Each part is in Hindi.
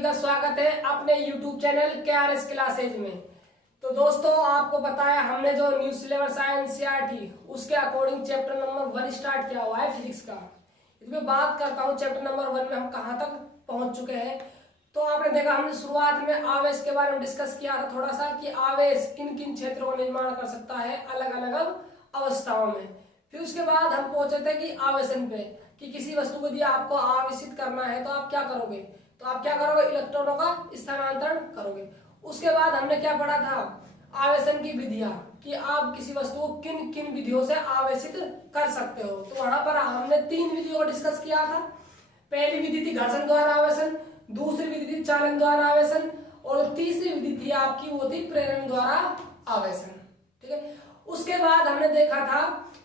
सभी का स्वागत है अपने YouTube चैनल KRS क्लासेज में। तो दोस्तों, आपको पता है हमने जो न्यू सिलेबस आया एनसीईआरटी उसके अकॉर्डिंग चैप्टर नंबर 1 स्टार्ट किया हुआ है फिजिक्स का। इसमें बात करता हूँ चैप्टर नंबर 1 में हम कहाँ तक पहुंच चुके हैं। तो आपने देखा हमने शुरुआत में आवेश के बारे में डिस्कस किया था थोड़ा सा कि आवेश किन किन क्षेत्रों का निर्माण कर सकता है अलग अलग अवस्थाओं में। फिर उसके बाद हम पहुंचे थे कि आवेशन पे, कि किसी वस्तु को यदि आपको आवेशित करना है तो आप क्या करोगे, तो आप क्या करोगे, इलेक्ट्रॉनों का स्थानांतरण करोगे। उसके बाद हमने क्या पढ़ा था, आवेशन की विधियां, कि आप किसी वस्तु को किन किन विधियों से आवेशित कर सकते हो। तो वहां पर हमने 3 विधियों को डिस्कस किया था। पहली विधि थी घर्षण द्वारा आवेशन, दूसरी विधि थी चालन द्वारा आवेशन, और तीसरी विधि थी आपकी वो थी प्रेरण द्वारा आवेशन। ठीक है। उसके बाद हमने देखा था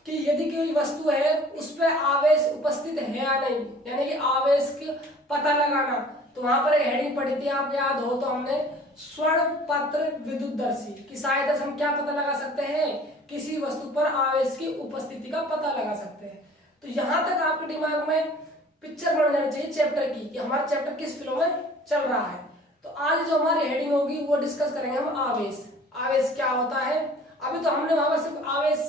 कि यदि कोई वस्तु है उस पर आवेश उपस्थित है या नहीं, यानी कि आवेश का पता लगाना। तो वहां पर एक हेडिंग पढ़ी थी, आप याद हो तो, हमने स्वर्ण पत्र विद्युतदर्शी की सहायता से हम क्या पता लगा सकते हैं, किसी वस्तु पर आवेश की उपस्थिति का पता लगा सकते हैं। तो यहां तक आपके दिमाग में पिक्चर बन जानी चाहिए चैप्टर की, कि हमारा चैप्टर किस फ्लो में चल रहा है। तो आज जो हमारी हेडिंग होगी वो डिस्कस करेंगे हम आवेश। आवेश क्या होता है। अभी तो हमने वहां पर सिर्फ आवेश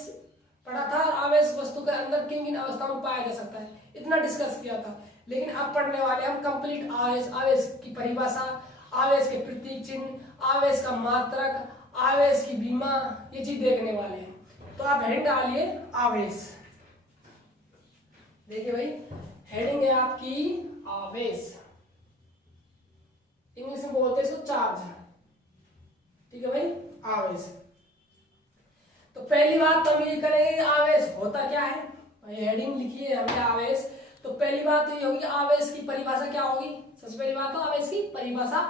पढ़ा था, आवेश वस्तु के अंदर किन किन अवस्थाओं में पाया जा सकता है इतना डिस्कस किया था। लेकिन अब पढ़ने वाले हम कंप्लीट आवेश, आवेश की परिभाषा, आवेश के प्रतीक चिन्ह, आवेश का मात्रक, आवेश की बीमा, ये चीज देखने वाले हैं। तो आप हेडिंग डालिए आवेश। देखिए भाई, हेडिंग है आपकी आवेश, इंग्लिश में बोलते हैं इसको चार्ज। ठीक है भाई, आवेश। तो पहली बात तो हम ये करेंगे आवेश होता क्या है। हेडिंग लिखिए हमने आवेश। तो पहली बात तो ये होगी आवेश की परिभाषा क्या होगी। सबसे पहली बात तो आवेश की परिभाषा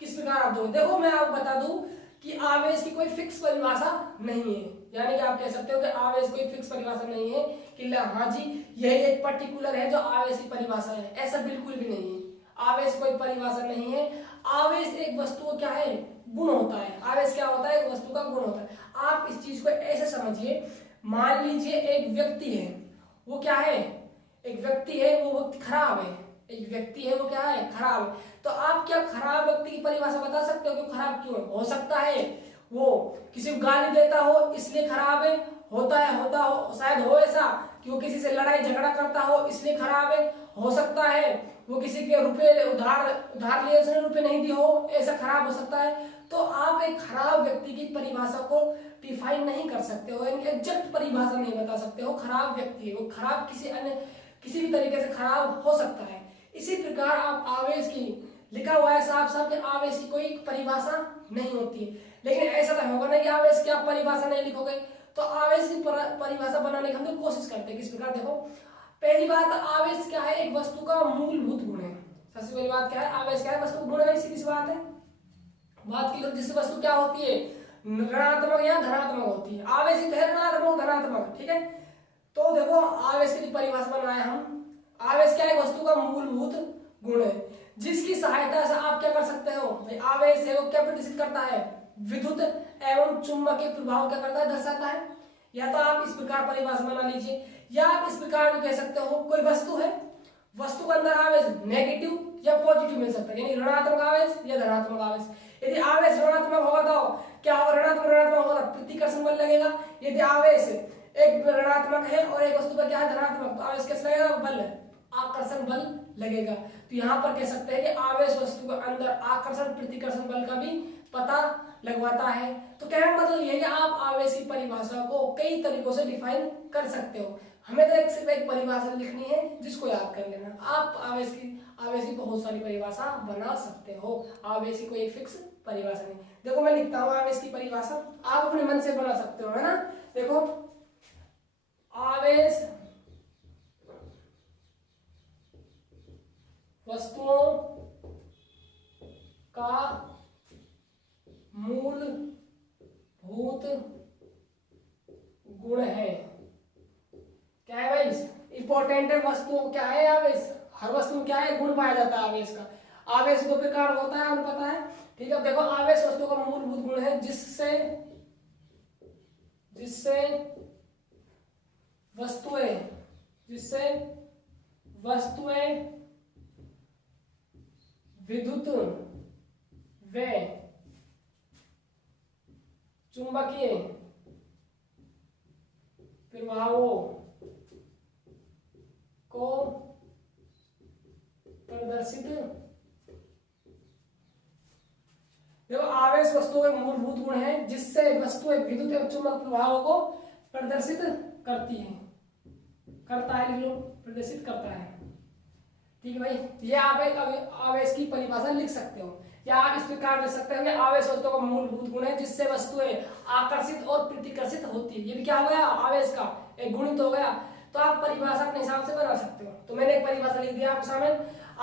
किस प्रकार आप दोगे। देखो मैं आपको बता दूं कि आवेश की कोई फिक्स परिभाषा नहीं है, यानी कि आप कह सकते हो कि आवेश कोई फिक्स परिभाषा नहीं है कि हाँ जी यही एक पर्टिकुलर है जो आवेश की परिभाषा है, ऐसा बिल्कुल भी नहीं है। आवेश कोई परिभाषा नहीं है। आवेश एक वस्तु को क्या है, गुण होता है। आवेश क्या होता है, एक वस्तु का गुण होता है। आप इस चीज को ऐसे समझिए, मान लीजिए एक व्यक्ति है, वो क्या है, एक व्यक्ति है, वो व्यक्ति खराब है। एक व्यक्ति है वो क्या है, खराब है। तो आप क्या खराब व्यक्ति की परिभाषा बता सकते हो कि खराब क्यों है। हो सकता है वो किसी को गाली देता हो इसलिए खराब है, होता हो शायद हो ऐसा कि वो किसी से लड़ाई झगड़ा करता हो इसलिए खराब है। हो सकता है वो किसी के रुपए उधार लिए उसने रुपए नहीं दिए हो, ऐसा खराब हो सकता है। तो आप एक खराब व्यक्ति की परिभाषा को डिफाइन नहीं कर सकते हो, यानी एग्जैक्ट परिभाषा नहीं बता सकते हो। खराब व्यक्ति है वो, खराब किसी भी तरीके से खराब हो सकता है। इसी प्रकार आप आवेश की, लिखा हुआ है साफ साफ कि आवेश की कोई परिभाषा नहीं होती है। लेकिन ऐसा तो होगा ना कि आवेश की आप परिभाषा नहीं लिखोगे। तो आवेश की परिभाषा बनाने की हम तो कोशिश करते हैं किस प्रकार। देखो पहली बात, आवेश क्या है, एक वस्तु का मूलभूत गुण है। सबसे पहली बात क्या है, आवेश क्या है, वस्तु गुण है। सीधी सी बात है। बात की जिस वस्तु क्या होती है, ऋणात्मक या धनात्मक होती है। आवेश ही तो है ऋणात्मक धनात्मक। ठीक है। तो देखो आवेश की परिभाषा बनाए हम। आवेश क्या है, वस्तु का मूलभूत गुण है जिसकी सहायता से आप क्या कर सकते हो। भाई आवेश है वो क्या प्रदर्शित करता है, विद्युत एवं चुंबकीय प्रभाव क्या करता है, दर्शाता है। या तो आप इस प्रकार परिभाषा बना लीजिए, या आप इस प्रकार भी कह सकते हो कोई वस्तु है, वस्तु के अंदर आवेश नेगेटिव या पॉजिटिव मिल सकता है, यानी ऋणात्मक आवेश या धनात्मक आवेश। यदि आवेश ऋणात्मक होगा तो क्या होगा, ऋणात्मक होगा तो प्रतिकर्षण बल लगेगा। यदि आवेश एक ऋणात्मक है और एक वस्तु पर क्या है धनात्मक, तो आवेश कैसे लगेगा, बल, आकर्षण बल लगेगा। तो यहाँ पर कह सकते हैं कि आवेश वस्तु के अंदर आकर्षण प्रतिकर्षण बल का भी पता लगवाता है। तो कहने का मतलब यह है कि आप आवेश की परिभाषा को कई तरीकों से डिफाइन कर सकते हो। हमें तो सिर्फ एक परिभाषा लिखनी है जिसको याद कर लेना। आप आवेश की बहुत सारी परिभाषा बना सकते हो। आवेश की कोई एक फिक्स परिभाषा नहीं। देखो मैं लिखता हूँ आवेश की परिभाषा, आप अपने मन से बना सकते हो, है ना। देखो आवेश वस्तुओं का मूलभूत गुण है। क्या है भाई, इंपॉर्टेंट है। वस्तुओं क्या है, आवेश। हर वस्तु में क्या है, गुण पाया जाता है आवेश का। आवेश दो प्रकार होता है, हमें पता है। ठीक है। देखो आवेश वस्तु का मूलभूत गुण है जिससे वस्तुएं विद्युत व चुंबकीय प्रभावों को प्रदर्शित। देखो आवेश वस्तुओं का मूलभूत गुण है जिससे वस्तुएं विद्युत एवं चुंबक प्रभावों को प्रदर्शित करती है, करता है, लिख लो, प्रदर्शित करता है। ठीक है भाई, ये आप एक आवेश की परिभाषा लिख सकते हो, या आप इस प्रकार लिख सकते हो कि आवेश वस्तुओं का मूलभूत गुण है जिससे वस्तुएं आकर्षित और प्रतिकर्षित होती है। ये भी क्या हो गया, आवेश का एक गुणित हो गया। तो आप परिभाषा अपने हिसाब से बना सकते हो। तो मैंने एक परिभाषा लिख दिया आपके सामने,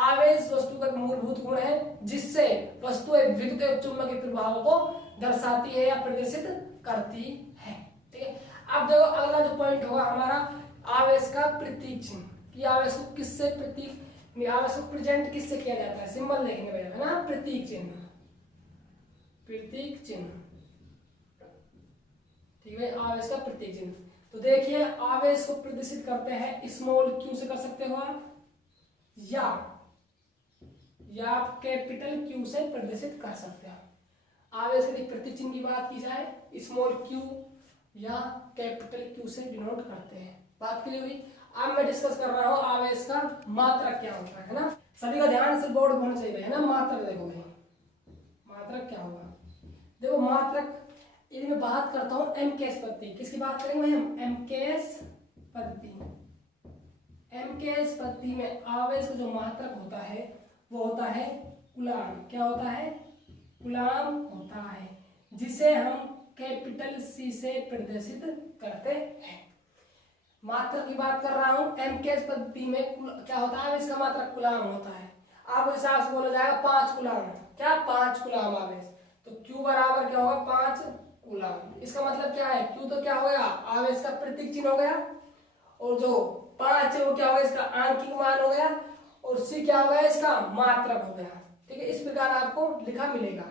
आवेश वस्तु का मूलभूत गुण है जिससे वस्तुएं विद्युत एवं चुंबकीय प्रभावों को दर्शाती है या प्रदर्शित करती है। ठीक है, अब देखो अगला जो पॉइंट होगा हमारा, आवेश का प्रतीक चिन्ह, कि आवेश को किससे प्रतीक, आवेश को प्रेजेंट किससे किया जाता है, सिंबल देखेंगे भैया, है ना, प्रतीक चिन्ह, प्रतीक चिन्ह। ठीक है, आवेश का प्रतीक चिन्ह। तो देखिए आवेश को प्रदर्शित करते हैं स्मॉल क्यू से कर सकते हो आप, या कैपिटल क्यू से प्रदर्शित कर सकते हो। आवेश के प्रतीक चिन्ह की बात की जाए, स्मॉल क्यू या कैपिटल क्यू से डिनोट करते हैं। बात क्लियर हुई। अब मैं डिस्कस कर रहा हूं आवेश का मात्रक क्या होता है ना, सभी का ध्यान से बोर्ड होना चाहिए है ना। मात्रक देखो भाई, मात्रक क्या होगा, देखो मात्रक, यदि मैं बात करता हूं एमकेएस पद्धति, किसकी बात करेंगे भाई हम, एमकेएस पद्धति। एमकेएस पद्धति में आवेश का जो मात्रक होता है वो होता है कूलाम। क्या होता है, कूलाम होता है, जिसे हम कैपिटल सी से प्रदर्शित करते हैं। मात्रक की बात कर रहा हूं, एमकेएस पद्धति में क्या होता है, इसका मात्रक कूलाम होता है। आप हिसाब से बोला जाएगा 5 कूलाम, क्या 5 कूलाम आवेश, तो Q बराबर क्या होगा 5 कूलाम। इसका मतलब क्या है, Q तो क्या हो गया, आवेश का प्रतीक चिन्ह हो गया, और जो 5 है वो क्या होगा, इसका आंकिक मान हो गया, और C क्या हो गया, इसका मात्रक हो गया। ठीक है, इस प्रकार आपको लिखा मिलेगा।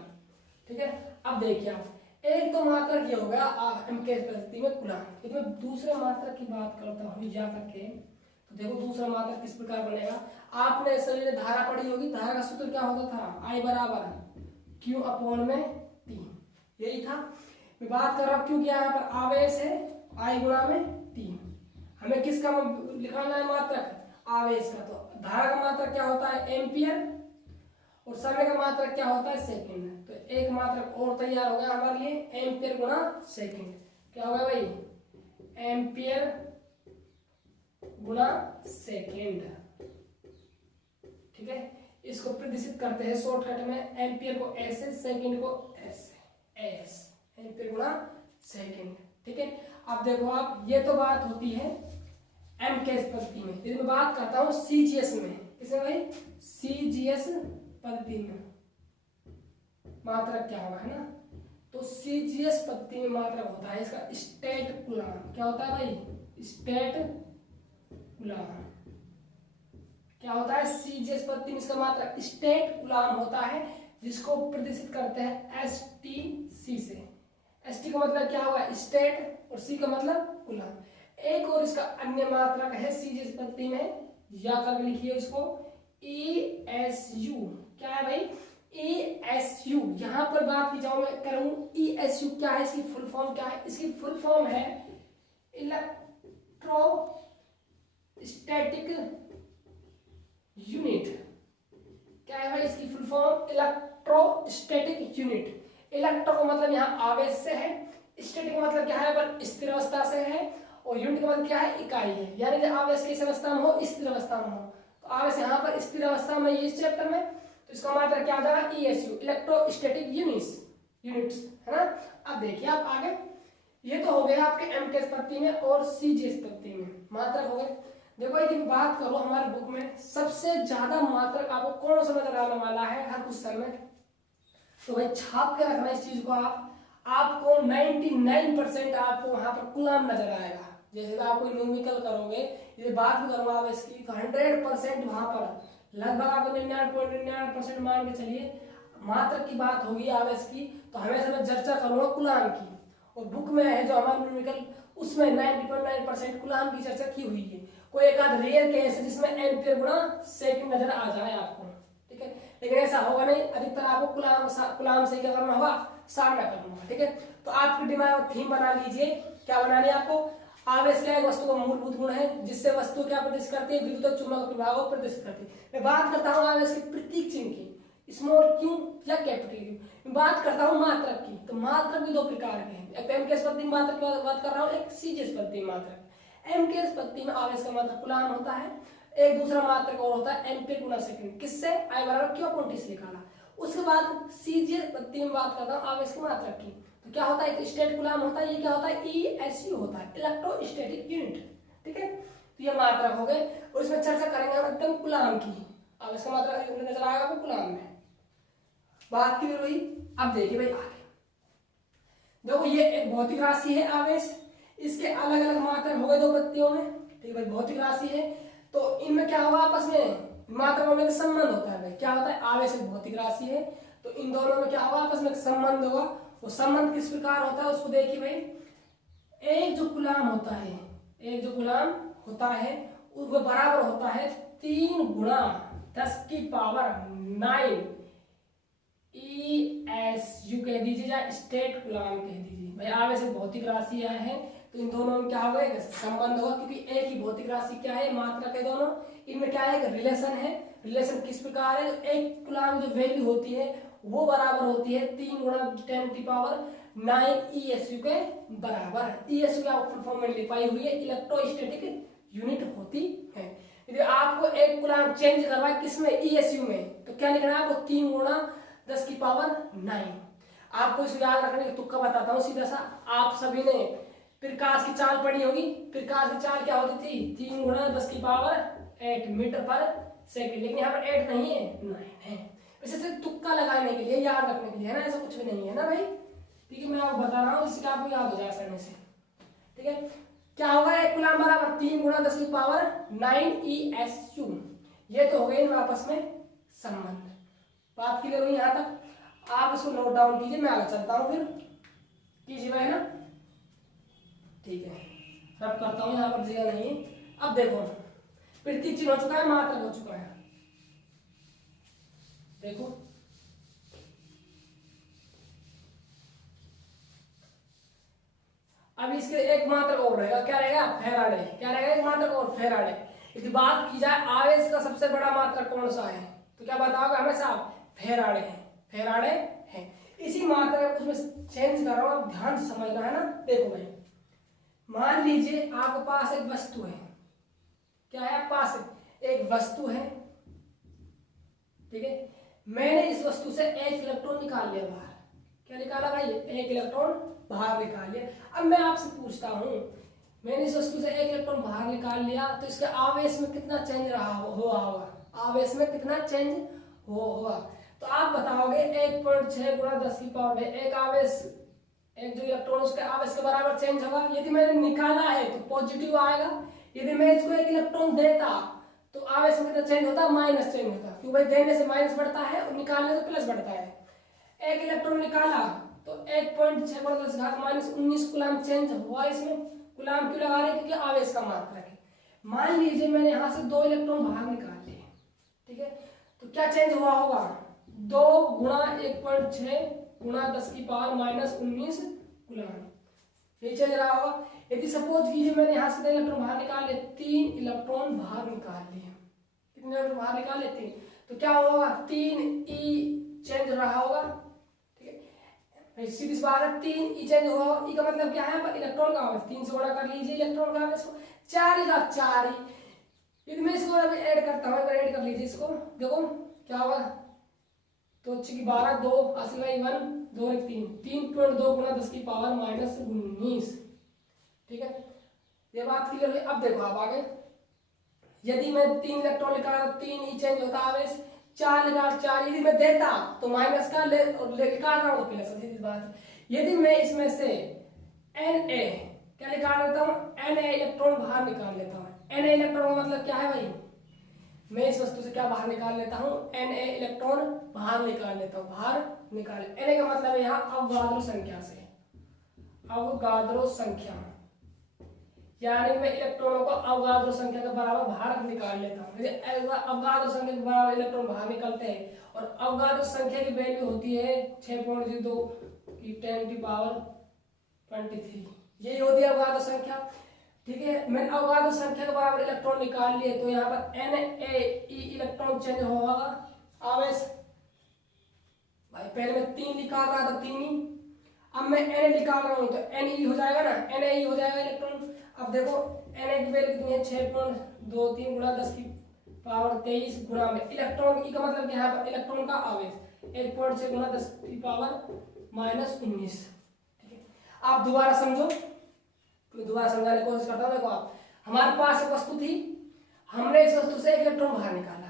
ठीक है, अब देखिए आप, एक तो मात्रक ये हो गया एमकेएस पद्धति में कूलाम। यदि मैं दूसरे मात्रक की बात करता हूँ जा करके, तो देखो दूसरा मात्रक किस प्रकार बनेगा। आपने सभी ने धारा पढ़ी होगी, धारा का सूत्र क्या होता था, I बराबर Q अपॉन में T, यही था। मैं बात कर रहा हूँ क्योंकि यहाँ पर आवेश है, I गुणा में T। हमें किसका निकालना है मात्रक, आवेश का। तो धारा का मात्रक क्या होता है, एम्पियर, और समय का मात्रक क्या होता है, सेकंड। तो एक मात्रक और तैयार हो गया हमारे लिए, एम्पियर गुणा सेकंड। क्या होगा भाई, एम्पियर गुणा सेकंड। ठीक है, इसको प्रदर्शित करते हैं शॉर्टकट में, एम्पियर को ऐसे, सेकंड को ऐसे, एस, एम्पियर गुणा सेकंड। ठीक है, अब देखो आप, ये तो बात होती है एमकेएस पद्धति में। यदि मैं बात करता हूँ सीजीएस में, किसमें भाई, सीजीएस पद्धति में मात्रक क्या होगा, है ना। तो सीजीएस पद्धति में मात्रक होता है इसका स्टेट कूलाम। क्या होता है भाई, स्टेट कूलाम। क्या होता है, सीजीएस पद्धति में इसका मात्रक स्टेट कूलाम होता है, जिसको प्रदर्शित करते हैं एसटीसी से। एसटी का मतलब क्या हुआ, स्टेट, और सी का मतलब कूलाम। एक और इसका अन्य मात्रक है सीजीएस पद्धति में, या करके लिखिए इसको, ESU। क्या है भाई, ESU। यहां पर बात की जाऊं मैं करूं, ESU क्या है, इसकी फुल फॉर्म क्या है, इसकी फुल फॉर्म है इलेक्ट्रोस्टैटिक यूनिट। क्या है भाई इसकी full form, electrostatic unit. Electro का मतलब यहाँ आवेश से है, स्टैटिक मतलब क्या है, पर स्थिर अवस्था से है, और यूनिट का मतलब क्या है, इकाई है। यानी कि आवेश किस अवस्था में हो, स्थिर अवस्था में हो। तो आवेश यहाँ पर स्थिर अवस्था में इस चैप्टर में, तो इसका मात्रक क्या आ जाएगा, ESU, इलेक्ट्रोस्टैटिक यूनिट्स, है ना। अब देखिए आप आगे, ये तो हो गया आपके एमकेएस पद्धति में और सीजीएस पद्धति में मात्रक हो गए। देखो यदि बात करो हमारे बुक में सबसे ज्यादा मात्रक आपको कौन सा नजर आने वाला है हर क्वेश्चन में, तो भाई छाप के रखना इस चीज को, आपको 99% आपको वहां पर कूलाम नजर आएगा। जैसे आप कोई न्यूमेरिकल करोगे, ये बात भी करूंगा आवेश की, तो 100% वहां पर लगभग आपको 99.99% मान के चलिए मात्रक की बात होगी आवेश की। तो हमेशा मैं चर्चा करूंगा कूलाम की, और बुक में है जो हमारा न्यूमेरिकल, उसमें 90.9% कूलाम की चर्चा की हुई है। कोई एक आध रेयर केस है जिसमें एम्पियर गुणा सेकंड नजर आ जाए आपको। ठीक है, लेकिन ऐसा होगा नहीं, अधिकतर आपको कूलाम से क्या करना होगा, सामना करना होगा। ठीक है, तो आपके दिमाग में थीम बना लीजिए, क्या बनानी है आपको, आवेश क्या है, वस्तु का मूलभूत गुण है जिससे वस्तु क्या प्रदर्शित करती है, विद्युत चुंबक प्रभाव को प्रदर्शित करती है। मैं बात करता हूँ आवेश के प्रतीक चिन्ह की, स्मॉल क्यू या कैपिटल क्यू। मैं बात करता हूँ मात्रक की, तो मात्रक भी दो प्रकार के हैं, एक एम के स्पति मात्रक की बात कर रहा हूँ, एक सी जी स्पति मात्रक। एम के स्पति में आवेश का मात्रक कूलाम होता है, एक दूसरा मात्रक और होता है एम्पीयर गुना सेकंड, किससे, आई बराबर क्यू अपॉन टी से निकाला। उसके बाद सीजीएस स्पति में बात करता हूँ आवेश के मात्रक की, तो क्या होता है, एक स्टेट कूलाम होता है, ये क्या होता है, ईएसयू होता है, इलेक्ट्रोस्टैटिक यूनिट। ठीक है, तो ये मात्रक हो गए, और इसमें चर्चा करेंगे हम एकदम कूलाम की, आवेश का मात्रक नजर आएगा आपको कूलाम में, बात की हुई। अब देखिए भाई आगे देखो, ये एक भौतिक राशि है आवेश, इसके अलग अलग मात्रक हो गए दो पत्तियों में। ठीक है भाई, भौतिक राशि है तो इनमें क्या होगा, आपस में मात्राओं में संबंध होता है भाई, क्या होता है, आवेश एक भौतिक राशि है तो इन दोनों में क्या होगा, आपस में संबंध होगा। वो संबंध किस प्रकार होता है उसको देखिए भाई, एक जो कूलाम होता है, एक जो कूलाम होता है वो बराबर होता है 3 गुणा 10 की पावर 9 ESU कह दीजिए या स्टेट कूलाम कह दीजिए भाई। आवेश एक भौतिक राशि है तो इन दोनों में क्या होगा, संबंध होगा, क्योंकि एक ही भौतिक राशि क्या है, मात्रक है दोनों, इनमें क्या है, एक रिलेशन है। रिलेशन किस प्रकार है, एक कूलाम जो वैल्यू होती है वो बराबर होती है 3 गुणा 10 की पावर 9 ESU के बराबर। ESU क्या फुल फॉर्म में लिखाई हुई है, इलेक्ट्रोस्टैटिक यूनिट होती है। यदि आपको एक कूलाम चेंज करवाए किसमें, ESU में, तो क्या लिखना है आपको, 3 गुणा 10 की पावर 9। आपको इसे याद रखने का तुक्का बताता हूँ सीधा सा, आप सभी ने प्रकाश की चाल पढ़ी होगी, प्रकाश की चाल क्या होती थी, 3 गुणा 10 की पावर 8 मीटर पर सेकंड, लेकिन यहाँ पर 8 नहीं है 9 है। वैसे सिर्फ तुक्का लगाने के लिए, याद रखने के लिए है ना, ऐसा कुछ भी नहीं है ना भाई। ठीक है, मैं आपको बता रहा हूँ इसलिए आपको याद हो जाए आसानी से। ठीक है, क्या होगा, एक कूलाम बराबर 3 गुणा 10 की पावर 9 ESU। ये तो हो गए इनमें आपस में संबंध, बात क्लियर हुई यहाँ तक। आप इसको नोट डाउन कीजिए, मैं आगे चलता हूँ फिर, कीजिए भाई ना। ठीक है, रब करता हूँ, यहाँ पर जगह नहीं। अब देखो प्रतीक चिन्ह हो चुका है, मात्रक हो चुका है, देखो अब इसके एक मात्रक और रहेगा, क्या रहेगा, फैराडे। क्या रहेगा, एक मात्रक और फैराडे। यदि बात की जाए आवेश का सबसे बड़ा मात्रक कौन सा है, तो क्या बताओगे हमेशा, फैराडे है, फैराडे है। इसी मात्रक उसमें चेंज कर रहा हूं, ध्यान से समझना है ना। देखो भाई, मान लीजिए आपके पास एक वस्तु है, क्या है आपके पास एक वस्तु है, ठीक है, मैंने इस वस्तु से एक इलेक्ट्रॉन निकाल लिया बाहर। क्या निकाला भाई, एक इलेक्ट्रॉन बाहर निकाल लिया। अब मैं आपसे पूछता हूं, मैंने इस वस्तु से एक इलेक्ट्रॉन बाहर निकाल लिया तो इसके आवेश में कितना चेंज रहा हुआ होगा, आवेश में कितना चेंज होगा, तो आप बताओगे 1.6 गुणा 10 की पावर में एक आवेश, एक जो इलेक्ट्रॉन उसके आवेश के बराबर चेंज होगा। यदि मैंने निकाला है तो पॉजिटिव आएगा, यदि मैं इसको एक इलेक्ट्रॉन देता तो आवेश में कितना चेंज होता, माइनस चेंज होता, क्योंकि भाई देने से माइनस बढ़ता है और निकालने से प्लस बढ़ता है। एक इलेक्ट्रॉन निकाला तो 1.6 गुणा 10 घात माइनस 19 कूलाम चेंज हुआ। इसमें कूलाम क्यों लगा रहे, क्योंकि आवेश का मात्रक है। मान लीजिए मैंने यहाँ से 2 इलेक्ट्रॉन बाहर निकाल लिए, ठीक है, तो क्या चेंज हुआ होगा, 2 गुणा 1.6 गुणा 10 की पावर माइनस 19 कूलाम, ये चेंज रहा होगा। यदि सपोज कीजिए मैंने यहाँ से 2 इलेक्ट्रॉन बाहर निकाल लिए, 3 इलेक्ट्रॉन बाहर निकाल लिए, कितने इलेक्ट्रॉन बाहर निकाल लेते हैं, तो क्या होगा, 3 E चेंज रहा होगा। ठीक है, सीधी सी बात है, 3 E चेंज हुआ, E का मतलब क्या है, इलेक्ट्रॉन का आवेश, 3 से गुणा कर लीजिए इलेक्ट्रॉन का आवेश को, 4 का 4 ही। यदि मैं इसको ऐड करता हूँ, ऐड कर लीजिए इसको, देखो क्या होगा, तो 6 की 12, 2 असली 1, 2 3, 3.2 गुणा 10 की पावर माइनस 19। ठीक है, ये बात क्लियर हुई। अब देखो आप आगे, यदि मैं 3 इलेक्ट्रॉन निकाला तो 3 ही चेंज होता आवेश, 4 निकाल 4, यदि मैं देता तो माइनस का निकाल रहा हूँ तो प्लस, सीधी बात। यदि मैं इसमें से Na क्या निकाल लेता हूँ, Na इलेक्ट्रॉन बाहर निकाल लेता हूँ। Na इलेक्ट्रॉन का मतलब क्या है भाई, मैं इस वस्तु से क्या बाहर निकाल लेता हूँ, Na इलेक्ट्रॉन बाहर निकाल लेता हूँ, बाहर निकाल। Na का मतलब है यहाँ अवगाद्रो संख्या से, अवगाद्रो संख्या, यानी मैं इलेक्ट्रॉनों को अवगाद्रो संख्या के बराबर बाहर निकाल लेता हूँ। अवगाद्रो संख्या के बराबर इलेक्ट्रॉन बाहर निकलते हैं और अवगाद्रो संख्या की वैल्यू होती है 6.02 की 10⁻23, यही होती है अवगाद्रो संख्या। ठीक है, मैंने अवगाद्रो संख्या के बराबर इलेक्ट्रॉन निकाल लिए, तो यहाँ पर Na इलेक्ट्रॉन चेंज होगा आवेश। भाई पहले मैं 3 निकाल रहा था, 3 ही, अब मैं Na निकाल रहा हूँ तो Ne हो जाएगा ना, Na हो जाएगा इलेक्ट्रॉन। अब देखो Na की वैल्यू कितनी है, 6.23 गुणा 10⁻23 गुणा में इलेक्ट्रॉन की का मतलब यहाँ पर इलेक्ट्रॉन का आवेश 1.6 गुणा 10⁻−19। ठीक है, आप दोबारा समझो, मैं दोबारा समझाने की कोशिश करता हूँ। देखो आप, हमारे पास एक वस्तु थी, हमने इस वस्तु से एक इलेक्ट्रॉन बाहर निकाला,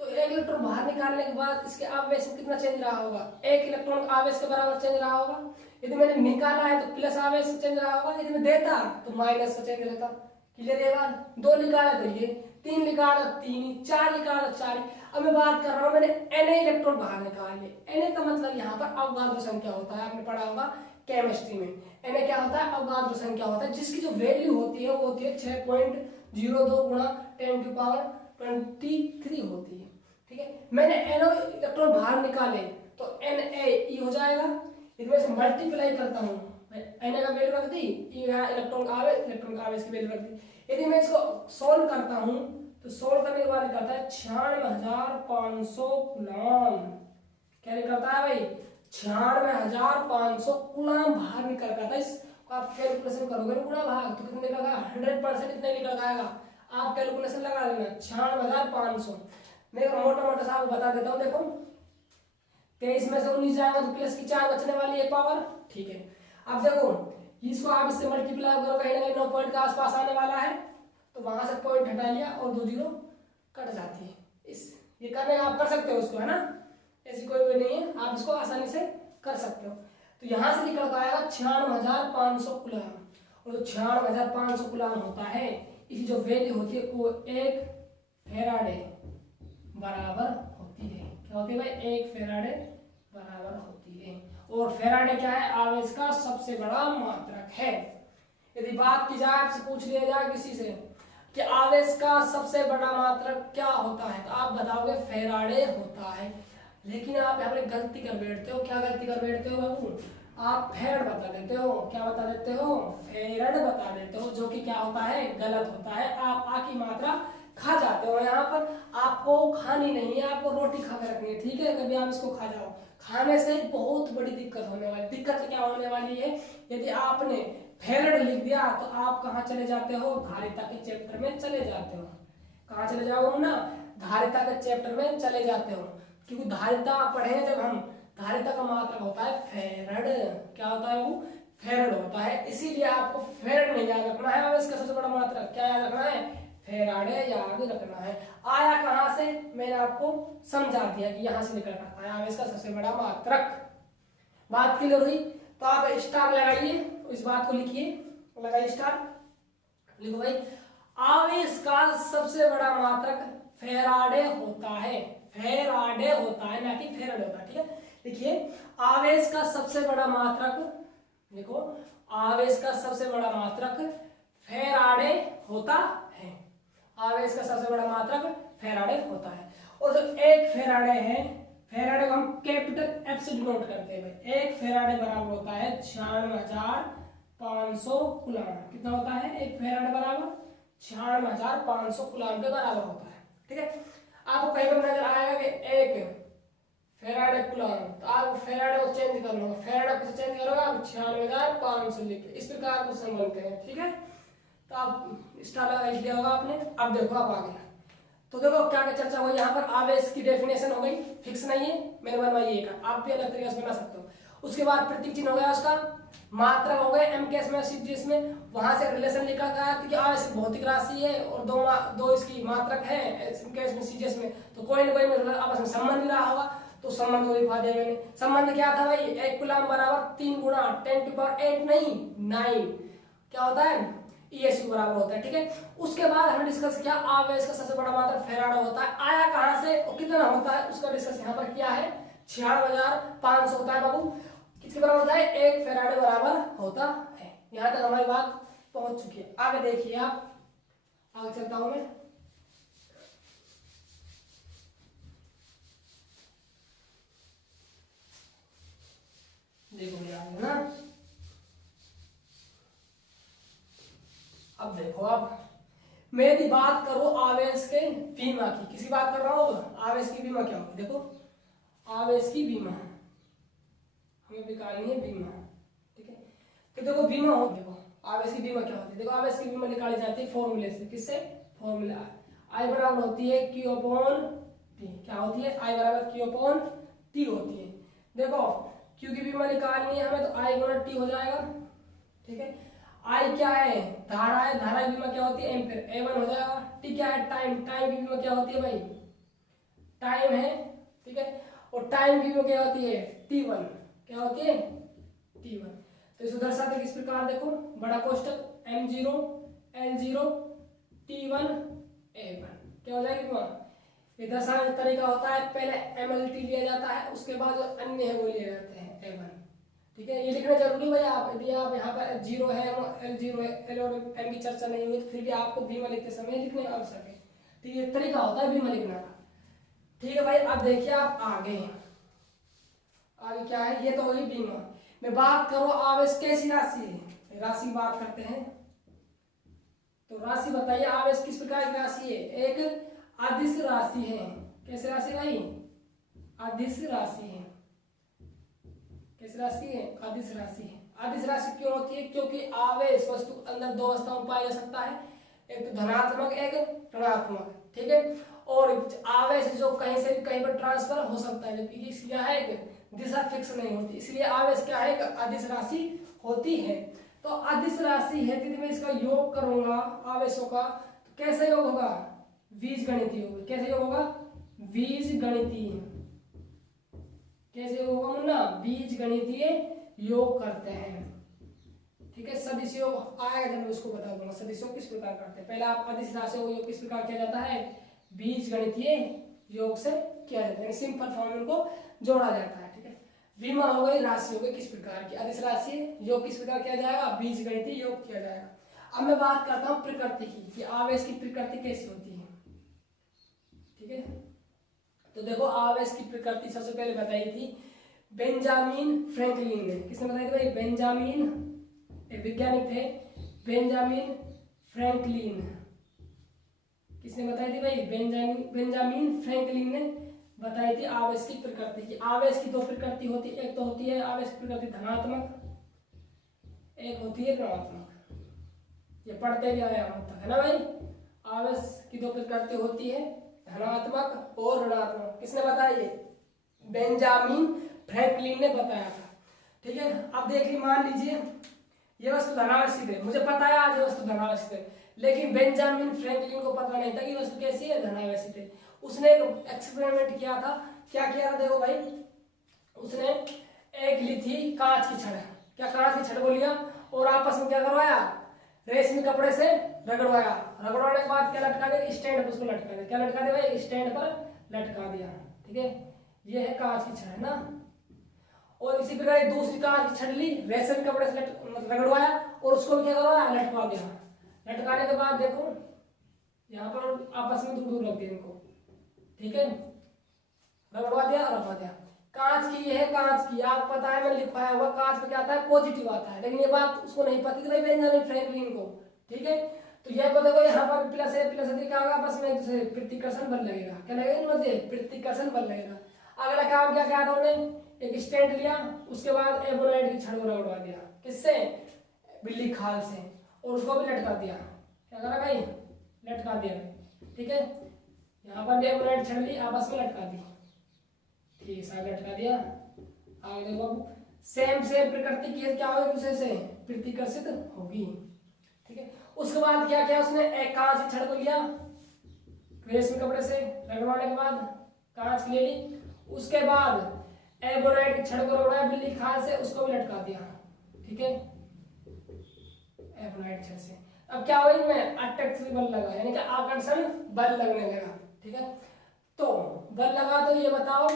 तो एक इलेक्ट्रॉन बाहर निकालने के बाद इसके आवेश में कितना चेंज रहा होगा, एक इलेक्ट्रॉन आवेश के बराबर चेंज रहा होगा। यदि मैंने निकाला है तो प्लस आवेश से चेंज रहा होगा, यदि मैं देता तो माइनस से चेंज रहता। क्लियर है बात? 2 निकाला तो ये, 3 निकाला 3, 4 निकाला 4। अब मैं बात कर रहा हूँ, मैंने Na इलेक्ट्रॉन बाहर निकाल लिए। Na का मतलब यहाँ पर अवगाद्रो संख्या होता है, आपने पढ़ा होगा केमिस्ट्री में। Na क्या होता है, अवगाद्रो संख्या होता है, जिसकी जो वैल्यू होती है वो होती है 6.02 गुणा 10⁻23 होती है। ठीक है, मैंने Na इलेक्ट्रॉन बाहर निकाले तो Na हो जाएगा। यदि मैं इसे मल्टीप्लाई करता हूँ, Na का वैल्यू रख दी, इलेक्ट्रॉन का आवेश की वैल्यू रख दी। यदि मैं इसको सोल्व करता हूँ तो सोल्व करने के बाद निकलता है 96,500 कूलम। क्या निकलता है भाई, 96,500 कूलम बाहर निकल था। इसको आप कैलकुलेशन करोगे ना गुणा भाग तो कितने निकल आएगा, 100% इतना निकल आएगा। आप कैलकुलेशन लगा लेना 96,500। मैं मोटा मोटा सा आपको बता देता हूँ। देखो 23 में से 19 जाएगा तो प्लस की 4 बचने वाली है पावर। ठीक है, अब देखो इसको आप इससे मल्टीप्लाई करो, कहीं ना कहीं 9 पॉइंट के आसपास आने वाला है, तो वहां से पॉइंट हटा लिया और 2 जीरो कट जाती है। इस ये करने आप कर सकते हो उसको, है ना, ऐसी कोई नहीं है, आप इसको आसानी से कर सकते हो। तो यहाँ से निकल आएगा 96,500 कूलम, और जो 96,500 कूलम होता है, इसकी जो वैल्यू होती है वो 1 फेराडे बराबर होती है। क्या होती है भाई, 1 फेराडे बराबर होती है। और फेराडे क्या है, आवेश का सबसे बड़ा मात्रक है। यदि बात की जाए, आपसे पूछ लिया जाए किसी से कि आवेश का सबसे बड़ा मात्रक क्या होता है, तो आप बताओगे फेराडे होता है। लेकिन आप यहाँ पे गलती कर बैठते हो। क्या गलती कर बैठते हो बाबू, आप फेरड बता देते हो। क्या बता देते हो, फेरड बता देते हो, जो कि क्या होता है, गलत होता है। आप आ की मात्रा खा जाते हो। यहाँ पर आपको खानी नहीं है, आपको रोटी खा कर रखनी है। ठीक है, कभी आप इसको खा जाओ, खाने से बहुत बड़ी दिक्कत होने वाली। दिक्कत क्या होने वाली है, यदि आपने फेरड लिख दिया तो आप कहाँ चले जाते हो, धारिता के चैप्टर में चले जाते हो। कहाँ चले जाओ ना, धारिता के चैप्टर में चले जाते हो। क्योंकि धारिता पढ़े जब हम, धारिता का मात्रक होता है फेरड। क्या होता है वो, फेरड होता है। इसीलिए आपको फेरड नहीं याद रखना है, आवेश का सबसे बड़ा मात्रक क्या याद रखना है, फेराडे याद रखना है। आया कहां से, मैंने आपको समझा दिया कि यहां से निकल रहा है आवेश का सबसे बड़ा मात्रक। बात क्लियर हुई? तो आप स्टार लगाइए, इस बात को लिखिए, लगाइए स्टार, लिखो भाई, आवेश का सबसे बड़ा मात्रक फेराडे होता है। फेराडे होता है, ना कि फेरड होता है। ठीक है, देखिए आवेश का सबसे बड़ा मात्रक, देखो आवेश का सबसे बड़ा मात्रक फेराडे होता है। आवेश का सबसे बड़ा मात्रक फेराडे होता है। और जो 1 फेराडे है, फेराडे को हम कैपिटल एफ से डिनोट करते हैं। 1 फेराडे बराबर होता है 96,500 कूलम। कितना होता है 1 फेराडे बराबर, 96,500 कूलम के बराबर होता है। ठीक है, आपको कहीं पर नजर आएगा कि 1 फेराडे कूलम, तो आप फेराडे को चेंज कर लो। फेराडे को चेंज करोगे आप 96,500 लिख के, इस प्रकार क्वेश्चन बनते हैं। ठीक है, तो आप स्टार लगा लिया होगा आपने। अब देखो आप आगे, तो देखो क्या क्या चर्चा हुई यहाँ पर। आवेश की डेफिनेशन हो गई, फिक्स नहीं है, मैंने बनवाई एक, आप भी अलग तरीके से बना सकते हो। उसके बाद प्रतीक चिन्ह हो गया उसका, मात्रक हो गए एम केस में, सीजीएस में, वहां से रिलेशन लिखा गया क्योंकि आवेश भौतिक राशि है और दो इसकी मात्रक है एम केस में, सीजीएस में, तो कोई ना कोई आपस में संबंध भी रहा होगा। तो संबंध को दिखा दिया मैंने। संबंध क्या था भाई, 1 कूलम बराबर 3 गुणा 10⁸ नहीं 9, क्या होता है, ESU बराबर होता है। ठीक है, उसके बाद हमने डिस्कस किया आवेश का सबसे बड़ा मात्रक फेराडे होता है। आया कहां से और कितना होता है उसका डिस्कस यहाँ पर किया है। 96,500 होता है बाबू, किसके बराबर होता है, 1 फेराडे बराबर होता है। यहाँ तक हमारी बात पहुंच चुकी है। आगे देखिए आप, आगे चलता हूं मैं। है ना। अब देखो, अब मैं यदि बात करूं आवेश के विमा की, किसी बात कर रहा हूं, आवेश की विमा क्या होती है, देखो आवेश की विमा हमें निकालनी है, विमा, ठीक है। तो देखो विमा हो, देखो आवेश की विमा क्या होती है, देखो आवेश की विमा निकाली जाती है फॉर्मूले से, किससे, फॉर्मूला आई बराबर होती है क्यू अपॉन टी, क्या होती है, आई बराबर क्यू अपॉन टी होती है। देखो क्यू की विमा निकालनी है हमें, तो आई गुना टी हो जाएगा, ठीक है। आई क्या है, धारा है, धारा की विमा क्या होती है, एम्पीयर, A1 हो जाएगा। टी क्या है, टाइम, टाइम की विमा क्या होती है भाई, टाइम है, ठीक है। और टाइम की विमा क्या होती है, T1, क्या होती है, T1। तो इसको दर्शाते किस प्रकार, देखो बड़ा कोष्टक M0 L0 T1 A1, क्या हो जाएगी विमा। ये दर्शाने का तरीका होता है, पहले MLT लिया जाता है, उसके बाद जो अन्य है वो लिए जाते हैं A1, ठीक है। ये लिखना जरूरी भाई, आप यदि आप यहाँ पर F0 है, L0 है, L और M की चर्चा नहीं हुई, तो फिर भी आपको बीमा लिखते समय लिखने आवश्यक है, ठीक है। तरीका होता है बीमा लिखने का, ठीक है भाई। अब देखिए आप आगे क्या है, ये तो हुई बीमा। मैं बात करूं आवेश कैसी राशि है, राशि की बात करते हैं। तो राशि बताइए, आवेश किस प्रकार की राशि है, एक अदिश राशि है, कैसी राशि भाई, अदिश राशि है, कैसी राशि है, अदिश राशि है। अदिश राशि क्यों होती है, क्योंकि आवेश वस्तु अंदर दो अवस्थाओं में पाया जा सकता है, एक तो धनात्मक, एक ऋणात्मक, ठीक है। और आवेश जो कहीं से भी कहीं पर ट्रांसफर हो सकता है, जबकि क्या है, एक दिशा फिक्स नहीं होती, इसलिए आवेश क्या है, एक अदिश राशि होती है। तो अदिश राशि है, यदि मैं इसका योग करूंगा आवेशों का, तो कैसे योग होगा, बीजगणितीय होगा, कैसे योग होगा, बीजगणितीय, कैसे योग होगा मुन्ना, बीजगणितीय योग करते हैं, ठीक है। सदिश योग आएगा जब मैं उसको बता दूंगा सदिश योग किस प्रकार करते हैं। पहले आप अदिश राशियों को योग किस प्रकार किया जाता है, बीजगणितीय योग से किया जाता है, सिंपल फॉर्मूले को जोड़ा जाता है, ठीक है। विमा हो गई, राशि हो गई किस प्रकार की, अदिश राशि योग किस प्रकार किया जाएगा, बीजगणितीय योग किया जाएगा। अब मैं बात करता हूँ प्रकृति की, कि आवेश की प्रकृति कैसी होती है, ठीक है। तो देखो आवेश की प्रकृति सबसे पहले बताई थी बेंजामिन फ्रैंकलिन ने, किसने बताई थी भाई, बेंजामिन, वैज्ञानिक थे बेंजामिन फ्रैंकलिन, किसने बताई थी भाई, बेंजामिन फ्रैंकलिन ने बताई थी आवेश की प्रकृति की। आवेश की दो प्रकृति होती है, एक तो होती है आवेश की प्रकृति धनात्मक, एक होती है ऋणात्मक, ये पढ़ते भी आया हम तक, है ना भाई। आवेश की दो प्रकृति होती है, धनात्मक और ऋणात्मक, किसने बताया, ये बेंजामिन फ्रैंकलिन ने बताया था, ठीक है। अब देखिए मान लीजिए ये वस्तु धनावेशित है, मुझे पता है आज ये वस्तु धनावेशित है, लेकिन बेंजामिन फ्रैंकलिन को पता नहीं था कि वस्तु कैसी है, धनावेशित है। उसने एक एक्सपेरिमेंट किया था, क्या किया था देखो भाई, उसने एक ली थी कांच की छड़, क्या कांच की छड़ को लिया और आपस में क्या करवाया, रेशमी कपड़े से रगड़वाया, रगड़वाने के बाद क्या लटका दिया, स्टैंड पर उसको लटका दिया, क्या लटका दिया भाई, स्टैंड पर लटका दिया, ठीक है। ये है कांच की छड़, है ना। और इसी प्रकार दूसरी कांच की छड़ ली, रेशम कपड़े से रगड़वाया और उसको भी क्या करवाया, लटका दिया। लटकाने के बाद देखो यहाँ पर आपस में दूर दूर रख दिया इनको, ठीक है, रगड़वा दिया और रखवा दिया। कांच की ये है, कांच की आपको पता है, मैंने लिखवाया हुआ, कांच पे क्या आता है, पॉजिटिव आता है, लेकिन ये बात उसको नहीं पता थी भाई बेंजामिन फ्रैंकलिन को, ठीक है। तो ये को देखो यहाँ पर प्लस है, प्लस है, क्या होगा आपस में दूसरे प्रतिकर्षण बल लगेगा, क्या लगेगा इनमें, प्रतिकर्षण बल लगेगा। अगला काम क्या किया उन्होंने, एक स्टैंड लिया, उसके बाद एबोनाइट की छड़ को रगड़वा दिया, किससे, बिल्ली खाल से, और उसको भी लटका दिया, क्या करा भाई, लटका दिया, ठीक है। यहाँ पर एबोनाइट छड़ ली, आपस में लटका दी, ठीक है, लटका दिया। आगे देखो सेम सेम प्रकृति की क्या होगी, दूसरे से प्रतिकर्षित होगी, ठीक है। उसके बाद क्या किया उसने, एक कांच की छड़ को लिया, रेशमी कपड़े से रगड़वाने के बाद कांच ले ली, उसके बाद एबोनाइट की छड़ को रगड़ाया बिल्ली खाल से, उसको भी लटका दिया, ठीक है, एबोनाइट छड़ से। अब क्या हुआ इनमें, अट्रैक्शन बल लगा, यानी कि आकर्षण बल लगने लगा, ठीक है। तो बल लगा, तो ये बताओ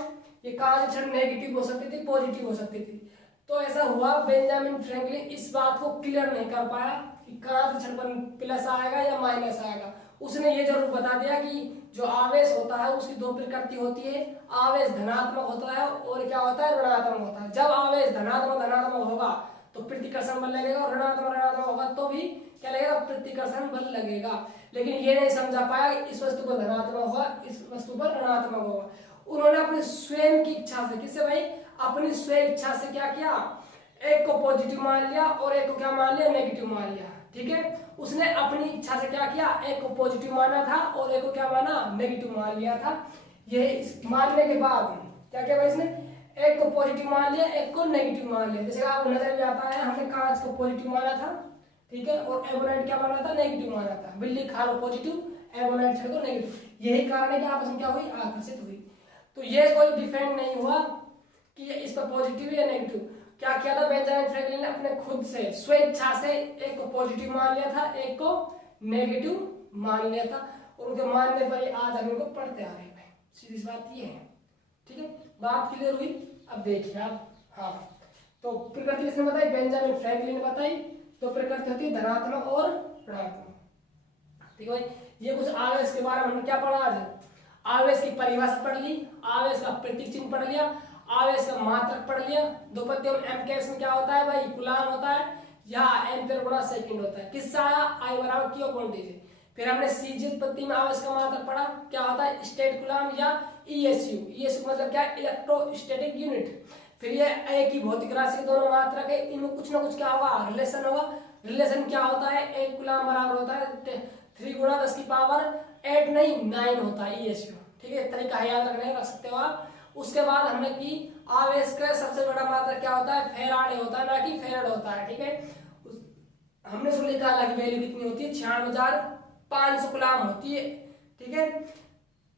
ये कांच की छड़ नेगेटिव हो सकती थी, पॉजिटिव हो सकती थी। तो ऐसा हुआ बेंजामिन फ्रैंकलिन इस बात को क्लियर नहीं कर पाया कि कांच की छड़ पर प्लस आएगा या माइनस आएगा। उसने ये जरूर बता दिया कि जो आवेश होता है उसकी दो प्रकृति होती है, आवेश धनात्मक होता है और क्या होता है, ऋणात्मक होता है। जब आवेश धनात्मक धनात्मक होगा तो प्रतिकर्षण बल लगेगा, और ऋणात्मक ऋणात्मक होगा तो भी क्या लगेगा, प्रतिकर्षण बल लगेगा। लेकिन ये नहीं समझा पाया इस वस्तु पर धनात्मक होगा, इस वस्तु पर ऋणात्मक होगा। उन्होंने अपनी स्वयं की इच्छा से, किससे भाई, अपनी स्वयं इच्छा से क्या किया, एक को पॉजिटिव मान लिया और एक को क्या मान लिया, नेगेटिव मान लिया। ठीक है, उसने अपनी इच्छा से क्या किया, एक को पॉजिटिव माना था और एक को क्या माना, नेगेटिव मान लिया था। ये मानने के बाद क्या किया भाई, इसने एक को पॉजिटिव मान लिया, एक को नेगेटिव मान लिया। जैसे आपको नजर में आता है, हमने कांच को पॉजिटिव माना था, ठीक है, और एबोनाइट क्या माना था, नेगेटिव माना था। बिल्ली खार पॉजिटिव, एबोनाइट छड़ को नेगेटिव। यही कारण है कि आपस में क्या हुई, आकर्षित हुई। तो ये कोई डिफेंड नहीं हुआ कि इस पर पॉजिटिव या नेगेटिव। क्या किया था बेंजामिन फ्रैंकलिन ने, अपने खुद से स्वेच्छा से एक को पॉजिटिव मान लिया था, एक को नेगेटिव मान लिया था, और उनके मानने पर आज हम इनको पढ़ते आ रहे हैं। सीधी सी बात ये है। ठीक है, बात क्लियर हुई। अब देखिए आप, हाँ, तो प्रकृति किसने बताई, बेंजामिन फ्रैंकलिन ने बताई। तो प्रकृति होती है धनात्मक और ऋणात्मक। ठीक है भाई, ये कुछ आवेश के बारे में हमने क्या पढ़ा आज, आवेश की परिभाषा पढ़ ली, आवेश का प्रतीक चिन्ह पढ़ लिया, आवेश का मात्रक पढ़ लिया। दो पद्य एम के में क्या होता है भाई, कूलाम होता है या एम्पीयर गुणा सेकंड होता है। किससे आया, आई बराबर क्यू अपॉन डी से। फिर हमने सीजीएस पद्धति में आवेश का मात्रक पढ़ा, क्या होता है, स्टेट कूलाम या ईएसयू। ईएसयू मतलब क्या, इलेक्ट्रोस्टैटिक यूनिट। फिर ये एक ही भौतिक राशि के दोनों मात्रक है, इनमें कुछ ना कुछ क्या होगा, रिलेशन होगा। रिलेशन क्या होता है, एक कूलाम बराबर होता है 3 गुणा 10 की पावर 8 नहीं 9 होता है ईएसयू। ठीक है, तरीका याद रखने रख सकते हो आप। उसके बाद हमने की आवेश का सबसे बड़ा मात्रक क्या होता है, फेराडे होता है, ना कि फेराड होता है। ठीक है, हमने उसको निकाला कि वैल्यू कितनी होती है, 96,500 कूलाम होती है। ठीक है,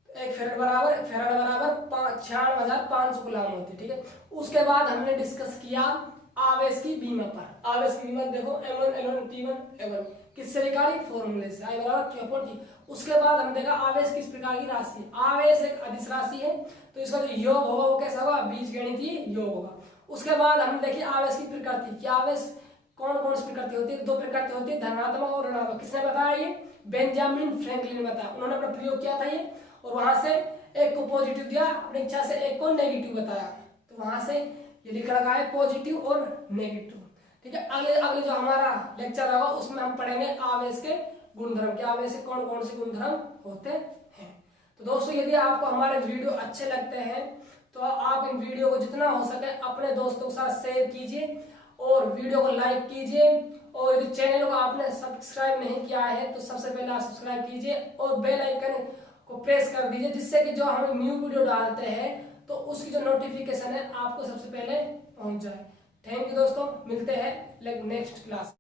एक फेराड बराबर 96,500 कूलाम होती है। ठीक है, उसके बाद हमने डिस्कस किया आवेश की बीमक पर। आवेश की बीमक देखो M1 L1 T1 M1 किससे निकाली, फॉर्मूले से, आई बराबर Q अपॉन T। उसके बाद हमने देखा आवेश किस प्रकार की राशि, आवेश एक अदिश राशि है, तो इसका जो योग होगा वो कैसा होगा, बीजगणितीय योग होगा। उसके बाद हम देखिए आवेश की प्रकृति, कि आवेश कौन कौन सी प्रकृति होती है, 2 प्रकृति होती है, धनात्मक और ऋणात्मक। किसने बताया, ये बेंजामिन फ्रैंकलिन ने बताया। उन्होंने अपना प्रयोग किया था ये, और वहां से एक को पॉजिटिव दिया अपनी इच्छा से, एक को नेगेटिव बताया। तो वहां से ये लिख रखा है पॉजिटिव और नेगेटिव। ठीक है, अगले जो हमारा लेक्चर होगा उसमें हम पढ़ेंगे आवेश के गुणधर्म, के आवेश से कौन कौन से गुणधर्म होते हैं। तो दोस्तों, यदि आपको हमारे वीडियो अच्छे लगते हैं तो आप इन वीडियो को जितना हो सके अपने दोस्तों के साथ शेयर कीजिए, और वीडियो को लाइक कीजिए। और यदि चैनल को आपने सब्सक्राइब नहीं किया है तो सबसे पहले आप सब्सक्राइब कीजिए और बेल आइकन को प्रेस कर दीजिए, जिससे कि जो हम न्यू वीडियो डालते हैं तो उसकी जो नोटिफिकेशन है आपको सबसे पहले पहुंच जाए। थैंक यू दोस्तों, मिलते हैं नेक्स्ट क्लास।